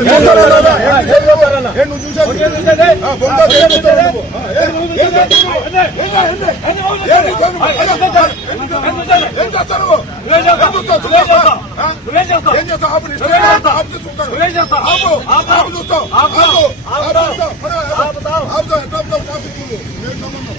ఏ నువ్వు చూసేది? ఆ, బొంద దేని చూస్తావు నువ్వు? ఆ, ఏ నువ్వు ఏం చేస్తావు ఏం చూస్తావు? ఏం చేస్తావు? ఆపు ఆపు ఆపు. ఆపు ఆపు. ఆపు ఏం బొంగు ఏం నువ్వు ఏం నువ్వు ఏం నువ్వు ఏం నువ్వు ఏం చూసేది? ఏం నువ్వు ఏం దబాయిస్తావు ఏం దబాయిస్తావు? ఏం దబాయిస్తావు ఏం మాట్లాడుతున్నాడు? ఏం మాట్లాడుతున్నావు? ఏం మాట్లాడుతున్నావు? ఏం మాట్లాడుతున్నావు? ఏం మాట్లాడుతున్నావు? ఏం చూస్తావు ఏం చేస్తావు ఏం చూస్తావు? ఏం చేస్తావు? ఆపు ఆపు ఆపు. ఆపు ఆపు. ఆపు ఏం బొంగు ఏం నువ్వు ఏం నువ్వు ఏం నువ్వు ఏం నువ్వు ఏం చూసేది? ఏం నువ్వు ఏం దబాయిస్తావు ఏం దబాయిస్తావు? ఏం దబాయిస్తావు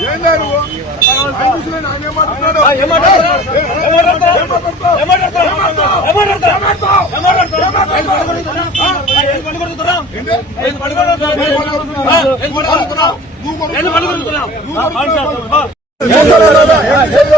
ఏంది? నువ్వు? ఆయన చూసినా ఆయన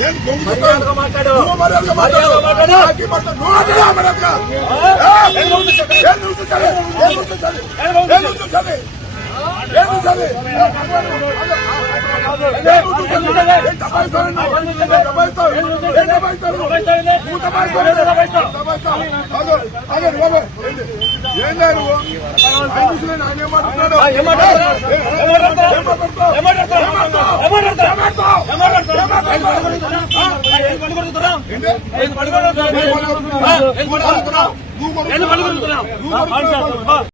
ఏం? ఏం మాట్లాడుతున్నావు? ఏం మాట్లాడుతున్నావు? ఏం మాట్లాడుతున్నావు? నువ్వు